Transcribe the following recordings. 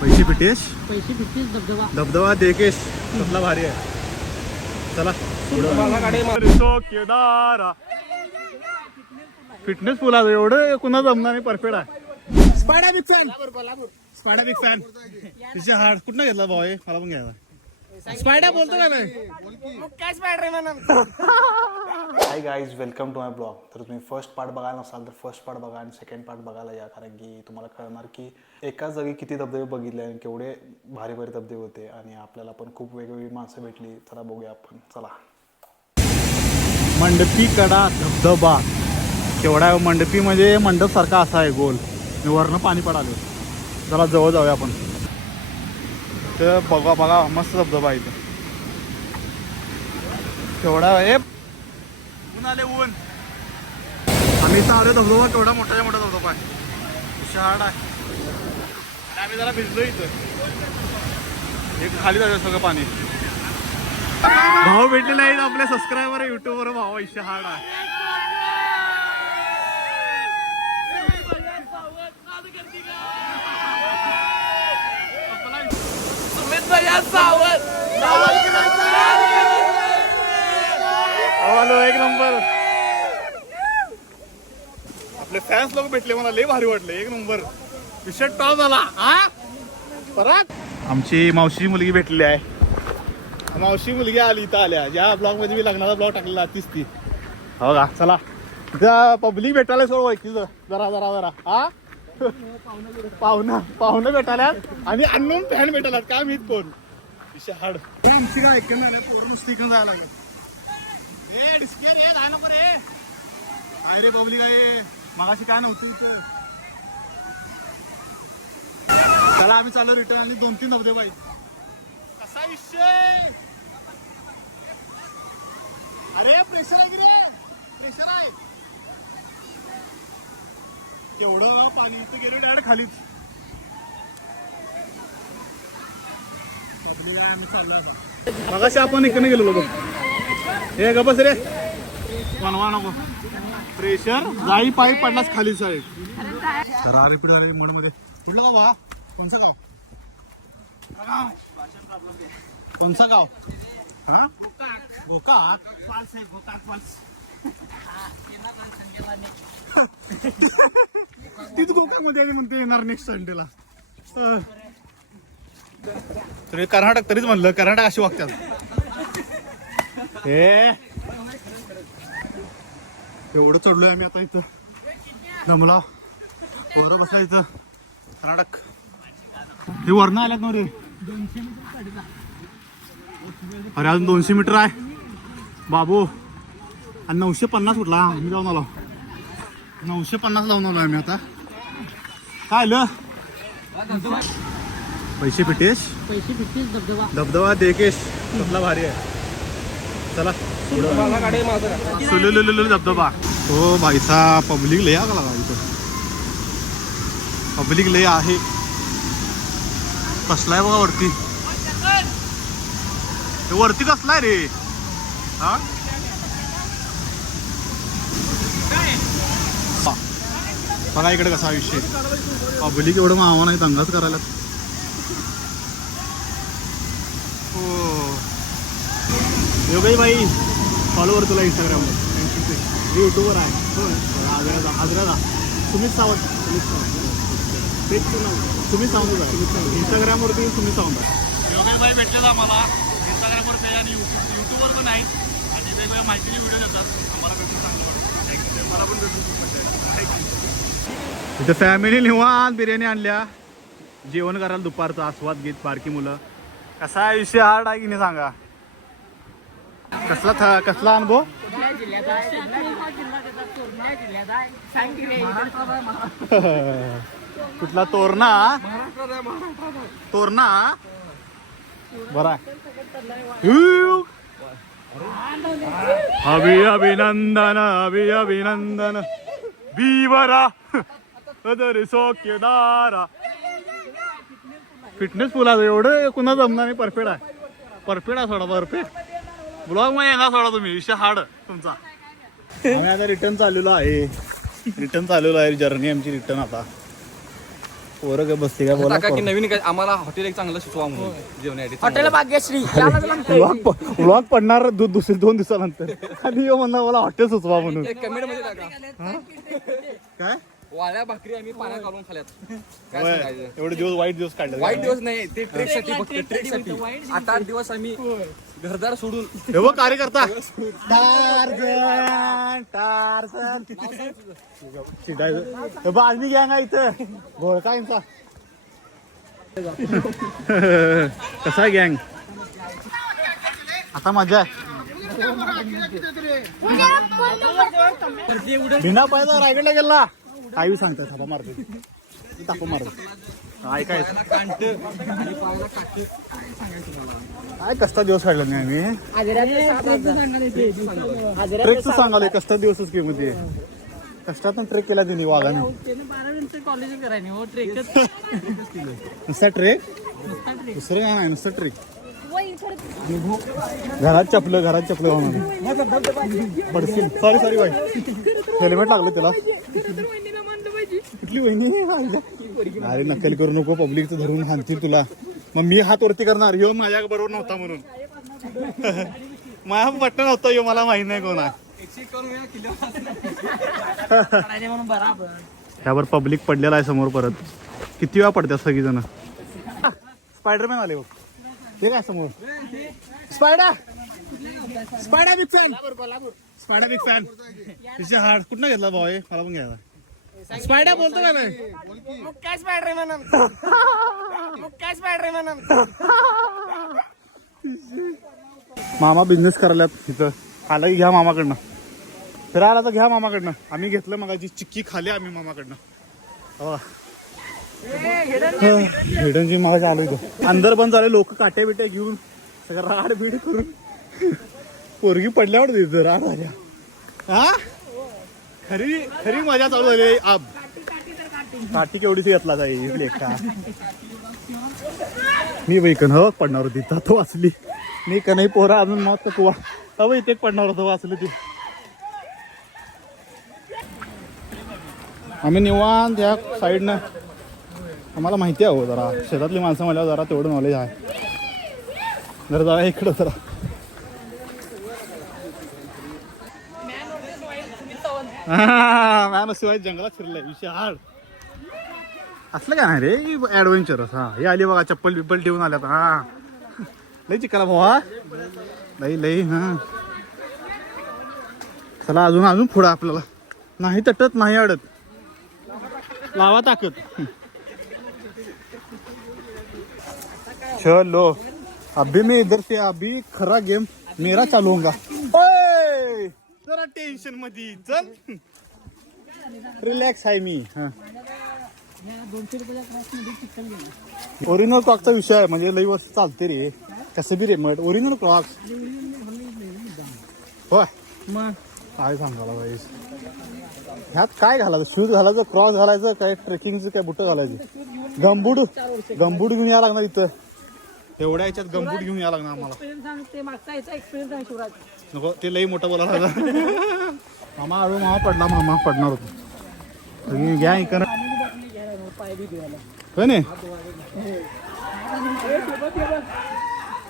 पैसे पिटेश पैसे भेटतील धबधबा. धबधबा देकेश कसला भारी आहे. चला. केदारा. फिटनेस पूल आहे. एवढं कुणा जमणार नाही. परफेक्ट आहे. Spider big fan spider big fan तिचे हार्ड कुठं घेतला भाऊ? हे? मला पण घ्यायला स्पायडा बोलतो का नाही? काय स्पायडर म्हणा hi guys welcome to my blog तर तुम्ही फर्स्ट पार्ट बघायला नसाल तर फर्स्ट पार्ट बघा आणि सेकंड पार्ट बघायला या. कारण की तुम्हाला कळणार की एकाच जागी किती धबधबे बघितले आणि केवढे भारी भारी धबधबे होते आणि आपल्याला पण खूप वेगवेगळी माणसं भेटली. चला बघूया आपण. चला. मंडपी कडा धबधबा. केवढा हो, मंडपी म्हणजे मंडप सारखा असा आहे गोल. वरनं पाणी पडाले जरा जवळ जाऊया आपण. तर बघा बघा मस्त धबधबा इथं. केवढा आहे ऊन आले ऊन. आम्ही इथं आलो धबधबा केवढा मोठा मोठा धबधबा आहे. शहाड आहे आम्ही जरा भिजलो इथं. एक खाली जाऊया सगळं पाणी. भाऊ भेटले नाहीत आपले सबस्क्रायबर युट्यूबवर भाऊ ऐशी हाड आहे. एक नंबर. आपले फॅन्स लोक भेटले मला लय भारी वाटले एक नंबर. विषय टॉप झाला हा? परत? आमची मावशी मुलगी भेटली आहे. मावशी मुलगी आली इथं आल्या. ज्या ब्लॉगमध्ये मी लग्नाचा ब्लॉग टाकलेला तीच ती. हो का? चला. इथं पब्लिक भेटायला सोड ओळखीच. जरा जरा जरा. हा? पाहुणं पाहुणं भेटायला आणि अननोन फॅन भेटायला. काय मी कोण? हाड आमची काय ऐकून आल्या पोरं नुसती इकडून जायला लागेल ए डिस्केर ये जाय नको रे. काय रे पब्लिक आहे. मगाशी काय नव्हतं चला आम्ही चालू रिटर्न आणि दोन तीन धबधबे बाई कसा विषय? अरे प्रेशर आहे की रे? प्रेशर आहे. केवढं पाणी इथं गेलं डायरेक्ट खालीच. मगाशी आपण इकडे गेलो बघ. हे ग बस रे. बनवा नको. प्रेशर जाई पाईप पडलाच खाली साईड झाले मूडमध्ये कुठलं हा कोणचं गाव? गाव? कोणचं गाव? हा? गोकाक आहे गोकाक तीच गोकाकमध्ये आली म्हणते येणार नेक्स्ट संडेला तरी कर्नाटक तरीच म्हणलं कर्नाटक अशी वागतात हे. एवढं चढलोय आम्ही आता इथं. दमला वर बसायचं. इथं कर्नाटक. हे वरनं आल्यात ना रे अरे अजून दोनशे मीटर आहे. बाबू आणि नऊशे पन्नास कुठला? आम्ही जाऊन आलो. नऊशे पन्नास लावून आलो आम्ही आता. काय आलं? पैसे पिटेश पैसे भेटतील धबधबा. धबधबा देकेश कसला भारी आहे. चला. सुलुलुलुलु धबधबा. हो भाईसा पब्लिक लय आला इथं. पब्लिक लय आहे. कसलाय बघा वरती? हे वरती कसलाय रे? हा? बघा इकडे कसा विषय पब्लिक एवढं मावा नाही दंगाच करायला. हो. योगई बाई फॉलोवर तुला इंस्टाग्रामवर मी युट्यूबवर आहे. आजराचा आजराचा सुमित सावंत सुमित सावंत. तेच तुला सुमित सावंत आहे इंस्टाग्रामवरती सुमित सावंत आहे योगई बाई भेटले आम्हाला इंस्टाग्रामवर ते आणि युट्यूब युट्यूबवर पण आहे आणि वेगवेगळ्या माहितीचे व्हिडिओ देतात आम्हाला भेटून चांगलं वाटतं मला पण भेटून इथं फॅमिली निवांत बिर्याणी आणल्या जेवण करायला दुपारचा आस्वाद घेत बारकी मुलं कसा आहे विषय हार्ड आहे की नाही सांगा कसला थ- कसला अनुभव कुठल्या जिल्ह्यात आहे कुठला आहे तोरणा? तोरणा? बरा. अभि अभिनंदन अभि अभिनंदन. बीवरा. अदर सौख्यदारा. फिटनेस फुल आहे. एवढं कुणा जमणार नाही. परफेक्ट आहे. परफेक्ट आहे सोडा परफेक्ट ब्लॉगमध्ये येणार सोडा तुम्ही. विषय हार्ड तुमचा. आम्ही आता रिटर्न चाललेलो आहे. रिटर्न चाललेलो आहे. जर्नी आमची रिटर्न आता. पोरं काय बसते काय बोला टाका की नवीन काय आम्हाला हॉटेल एक चांगलं सुचवा म्हणून जेवणासाठी हॉटेल भाग्यश्री. व्लॉग व्लॉग पडणार दु- दुसरे दोन दिवसानंतर. आणि यो म्हणला मला हॉटेल सुचवा म्हणून. कमेंटमध्ये टाका. काय? वाळ्या भाकरी आम्ही पाण्यात घालून खाल्यात. काय. सांगायचं? एवढे दिवस वाईट दिवस काढले वाईट दिवस नाही ते ट्रेकसाठी फक्त ट्रेकसाठी आठ दिवस आम्ही घरदार सोडून. हे बघ कार्यकर्ता. टार्झन टार्झन चिडायचं हे बघ आम्ही गँग आहे इथं. घोळका यांचा कसा आहे गँग? आता मजा आहे. बिना पायदा रायगडला गेला. काही सांगतात थापा मारतो. तापा मारतो. काय काय? काय कसता दिवस काढला नाही आम्ही. ट्रेकचं सांगाले कसता दिवसच की मध्ये कष्टातून ट्रेक केला त्यांनी वाघाने. त्यानं बारा नंतर कॉलेज करायने हो ट्रेकच नुसता ट्रेक दुसरं काय नाही नुसतं ट्रेक घरात चपलं घरात चपलं होणार. पडशील. सॉरी सॉरी बाई हेल्मेट लागलं त्याला कुठली वहिनी? अरे नक्कल करू नको पब्लिकचं धरून हाणतील तुला. मग मी हात वरती करणार ह्यो माझ्या बरोबर नव्हता म्हणून. माझ्या बटन नव्हता ह्यो मला माहीत नाही कोण. आहे म्हणून बराबर. त्यावर पब्लिक पडलेला आहे समोर परत. किती वेळा पडतात सगळीजण? स्पायडरमॅन आले बघ. हे काय समोर? Spider spider big fan spider big fan तिचे हार्ट कुठं घेतला भाऊ हे? मला पण घ्यायला. स्पायडर बोलतो का नाही? मग काय स्पायडर म्हणून. मग काय स्पायडर म्हणून. मामा बिझनेस करायलात इथं. आला की घ्या मामाकडनं. फिरायला तर घ्या मामाकडनं. आम्ही घेतलं मगाची चिक्की खाली आम्ही मामाकडनं. हो. हिडनची मागाची आलो इथं. अंदर बंद झाले लोक काट्या बिट्या घेऊन सगळं राड बिड करून. पोरगी पडल्यावर तिथं राड झाल्या हा? खरी खरी मजा चालू झाली अब. काठी केवढीची घेतला जाईल इकडे का मी वैकन हो पडणार होती तर तो वाचली. मी का नाही पोरा अजून मस्त तू हवं इथे पडणार होतं वाचलं ती. आम्ही निवांत या साईडनं. आम्हाला माहिती आहे हो जरा. शेतातली माणसं मला जरा तेवढं नॉलेज आहे. जरा जरा इकडं जरा. मॅम शिवाय जंगलात फिरलाय. हाड असलं काय नाही रे? ऍडव्हेंचरस हा. हे आली बघा चप्पल बिप्पल ठेवून आल्यात. हा. लई चिकाला भावा लई लई हा. चला अजून अजून पुढं आपल्याला. नाही तटत नाही अडत. लावा ताकद. चलो. अभी मैं इधर से अभी खरा गेम मेरा चालू होगा टेन्शनमध्ये चल. रिलॅक्स आहे मी. हा. ओरिजिनल क्लॉकचा विषय आहे म्हणजे लई वर्ष चालते रे. कसं बी रेमट ओरिजिनल क्लॉक होय. मग? काय सांगायला बाई ह्यात काय घालायचं? शूज घालायचं क्रॉस घालायचं काय ट्रेकिंगचं काय बुट घालायचं? गंबूड. गंबूड घेऊन यावं लागणार इथं. एवढ्या याच्यात गंबूट घेऊन यावं लागणार आम्हाला. नको ते लई मोठं लागलं. मामा अरे मामा पडला मामा पडणार होतो. तुम्ही घ्या इकडं. होय नाही?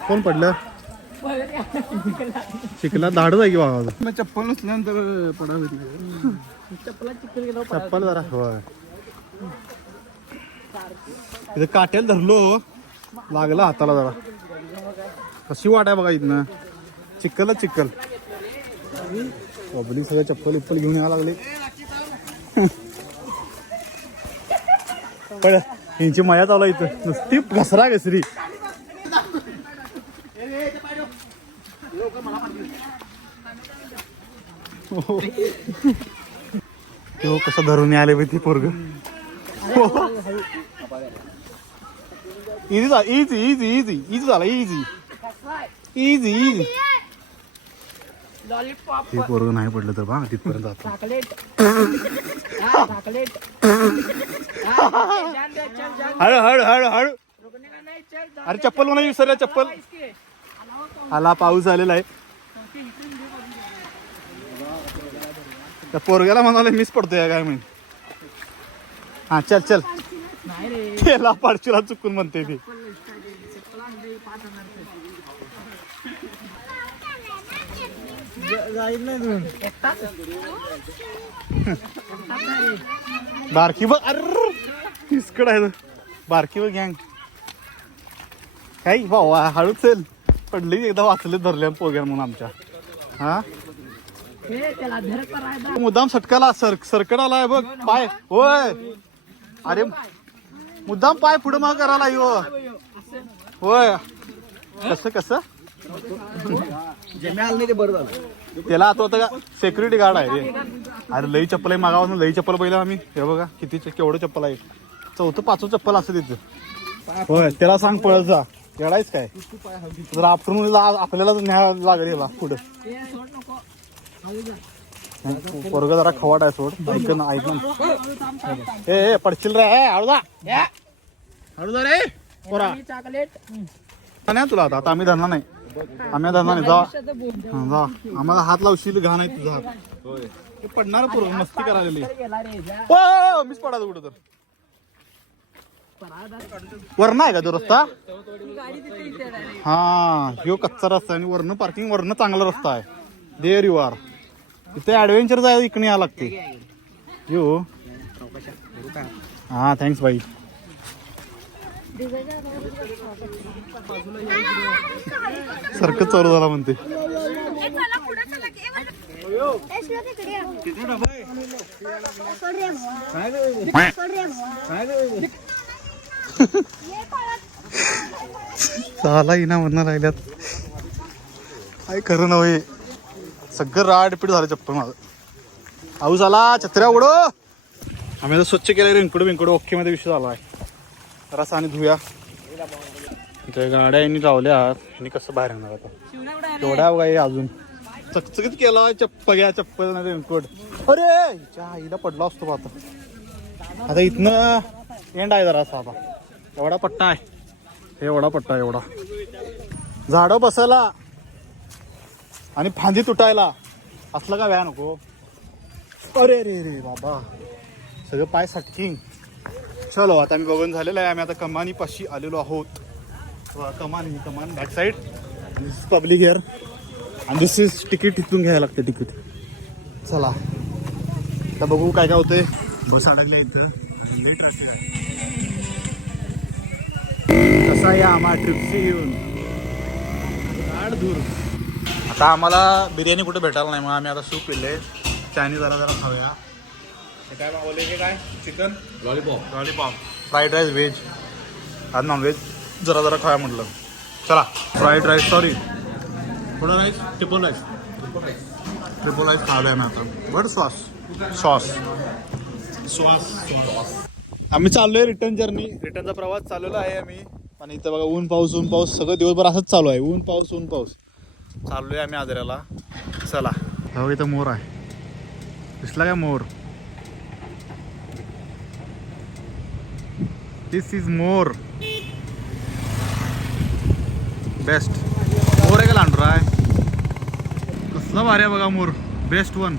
कोण पडलं? शिकला धाडच आहे की बाबा चप्पल नसल्यानंतर पडावे चिखल चप्पल जरा होय. इथं काट्याला धरलो. लागला हाताला जरा. कशी वाट आहे बघा इथनं? चिक्कलच चिक्कल बाबली सगळं चप्पल इप्पल घेऊन यावं लागले. पण यांची मजा चालू इथं. नुसती घसरा घसरी. तो कसं धरून आले बी ती पोरग. इझी झाला इझी इझी इझी इझी झाला इझी इझी इझी लॉलीपॉप हे पोरग नाही पडलं तर बा तिथपर्यंत जातो. चॉकलेट. हा चॉकलेट. जान दे चल जान हळू हळू हळू हळू. रुकने का नहीं चल जान अरे चप्पल म्हणा विसरल्या चप्पल? इसके. आला पाऊस आलेला आहे. त्या पोरग्याला म्हणाले मिस पडतोय काय म्हणे हा चल चल. नाही रे. त्याला पाडशीला चुकून म्हणते ते. बारकी बघ अरे किसकड आहे बारकी बघ गँग काही भावा हळू चल. पडली एकदा वाचले धरले पोग्या म्हणून आमच्या. हा? मुद्दाम सटकाला सर सरकट आलाय बघ पाय. होय. अरे मुद्दाम पाय पुढे मग करायला यो होय. कसं कसं? त्याला आता होतं का? सेक्युरिटी गार्ड आहे रे. अरे लई चप्पल आहे मागावर लई चप्पल पहिलं आम्ही. हे बघा किती केवढं चप्पल आहे. चौथं पाचवं चप्पल असं तिथं. होय त्याला सांग पळत जा. येडायच काय? जर आफ्टरनून आपल्याला न्याय लागेल याला पुढं सोड नको पोरग जरा खवाट आहे सोड. ऐक ना ऐक ना. ए ए पडशील रे. हळूदा हळूदा रे. पोरा. चॉकलेट नाही तुला आता. आता आम्ही धरणार नाही. आम्ही नाही जा. हा, जा. आम्हाला हात लावशील घाण आहे तुझा हात. ते पडणार पोरग मस्ती करायला गेला रे जा. ओ, मीच पडायचं कुठं तर. वरण आहे का तो रस्ता. हा ह्यो कच्चा रस्ता आहे आणि वरनं पार्किंग वरनं चांगला रस्ता आहे. देअर यू आर इथे ऍडव्हेंचर जायला इकडे यावं लागते. यो. हा थँक्स बाई सारखं चालू झाला म्हणते. चाला इना म्हणणं राहिल्यात. काय खरं नव्हे सगळं राडपीट झालं चप्पल माझं. आऊस आला छत्र्या उडो आम्ही आता स्वच्छ केलं रिंकडो बिंकडो ओके मध्ये विषय झाला आहे. रस आणि धुया. इथे गाड्या यांनी लावल्या. यांनी कसं बाहेर येणार आता? एवढ्या काही अजून. चकचकीत केला चप्पल घ्या चप्पल नाही रेनकोट अरे! आईला पडला असतो बा आता. आता इथनं एंड आहे जरा आता. एवढा पट्टा आहे. हे एवढा पट्टा एवढा. झाडं बसायला आणि फांदी तुटायला असलं का व्या नको? अरे रे रे बाबा. सगळं पाय सटकिंग चलो आता आम्ही बघून झालेलं आहे. आम्ही आता कमानी पाशी आलेलो आहोत. कमान ही कमान. बॅक साईड पब्लिक एअर आणि दिस इज तिकीट इथून घ्यायला लागते तिकीट चला. आता बघू काय काय होतंय. बस अडकल्या इथं. लेट ट्रॅफिक आहे. कसा या आम्हा ट्रिपशी घेऊन गाड दूर. आता आम्हाला बिर्याणी कुठे भेटायला नाही मग आम्ही आता सूप पिले चायनीज जरा जरा खाऊया. हे काय मागवले हे काय? Chicken? Lollipop. Lollipop. Fried rice veg. आज नॉनव्हेज जरा जरा खाया म्हटलं. चला. Fried rice sorry. थोडा rice triple rice. Triple rice खावलाय ना आता. But sauce. सॉस. सॉस. आम्ही चाललोय रिटर्न जर्नी रिटर्नचा प्रवास चाललेला आहे आम्ही. आणि इथं बघा ऊन पाऊस ऊन पाऊस. सगळं दिवसभर असंच चालू आहे. ऊन पाऊस ऊन पाऊस. चाललोय आम्ही आजऱ्याला. चला. हो इथं मोर आहे. दिसला काय मोर? दिस इज मोर बेस्ट मोर आहे का लांडूर आहे. कसला भारी आहे बघा मोर बेस्ट वन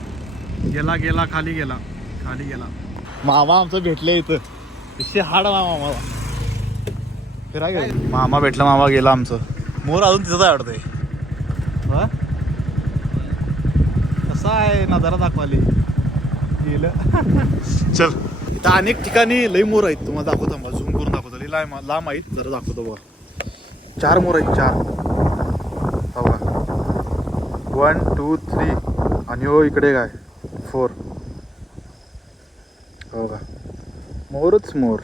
गेला गेला खाली गेला. खाली गेला. मामा आमचं भेटले इथं. विषय हाड मामा. मला फिराय मामा भेटला मामा गेला आमचं. मोर अजून तिथं आवडतंय हा? कसा आहे नजारा दाखवाली गेलं. चल. इथं अनेक ठिकाणी लई मोर आहेत. तुम्हाला दाखवतो मला झूम करून दाखवतो. लई लांब लांब आहेत. जरा दाखवतो बघा. चार मोर आहेत चार. बघा. वन टू थ्री आणि हो इकडे काय फोर हो का मोरच मोर.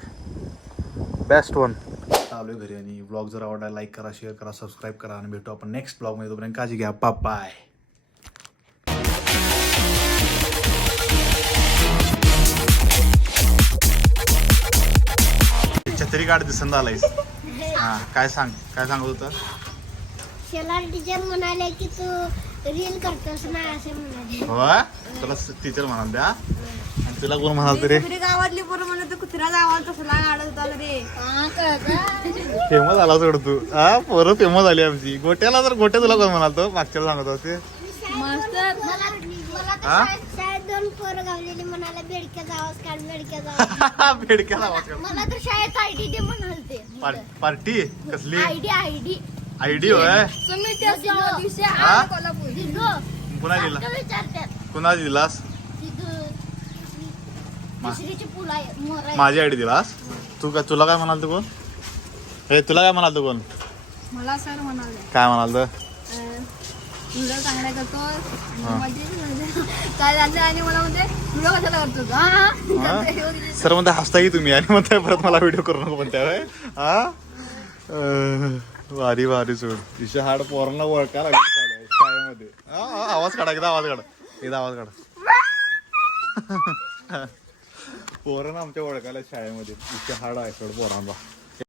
बेस्ट वन चालू आहे घरी आणि ब्लॉग जर आवडला लाईक करा शेअर करा सबस्क्राईब करा आणि भेटू आपण नेक्स्ट ब्लॉगमध्ये तोपर्यंत काळजी घ्या. बाय छत्री गाड दिसंद आलायस. हा काय सांग? काय सांगत होतं? शेलार टीचर म्हणाले की तू रील करतोस ना असे म्हणाले. हो तुला टीचर म्हणाल द्या आणि तुला कोण म्हणाल तरी? कुत्री गावातली पोरं म्हणत तसला काढत होता रे. फेमस आला सोड तू. हा पोरं फेमस आली आमची. गोट्याला तर गोट्या तुला कोण म्हणाल तो मागच्या सांगत होते मला मला तर हा? दोन पोरं गावलेली म्हणाले बेडक्याचा आवाज काढ बेडक्याचा आवाज बेडक्याला आवाज काढ. मला तर शाळेत आयडी दे म्हणालते पार- पार्टी? कसली? आयडी आयडी आयडी होय? सुमित त्या दिवशी- दिवशी हा? आला कोल्हापूर दिदू पुन्हा दिला. विचारतात. पुन्हा दिलास? मा- मोर माझी आयडी दिलास? तू काय तुला काय म्हणाल तू कोण? हे तुला काय म्हणाल तू कोण? मला सर म्हणाले. काय म्हणाल तर व्हिडिओ चांगला करतो. म्हणजे काय झालं आणि मला म्हणते व्हिडिओ कशाला करतो हा? सर म्हणते हसता की तुम्ही. आणि म्हणताय परत मला व्हिडिओ करू नको म्हणताय होय? हा? भारी भारी सोड. विषय हाड पोरांना ओळखा लागली शाळेमध्ये. आवाज काढा एकदा आवाज काढा. एकदा आवाज काढा. पोरांना आमच्या ओळखायला शाळेमध्ये. विषय हाड आहे सोड पोरांना.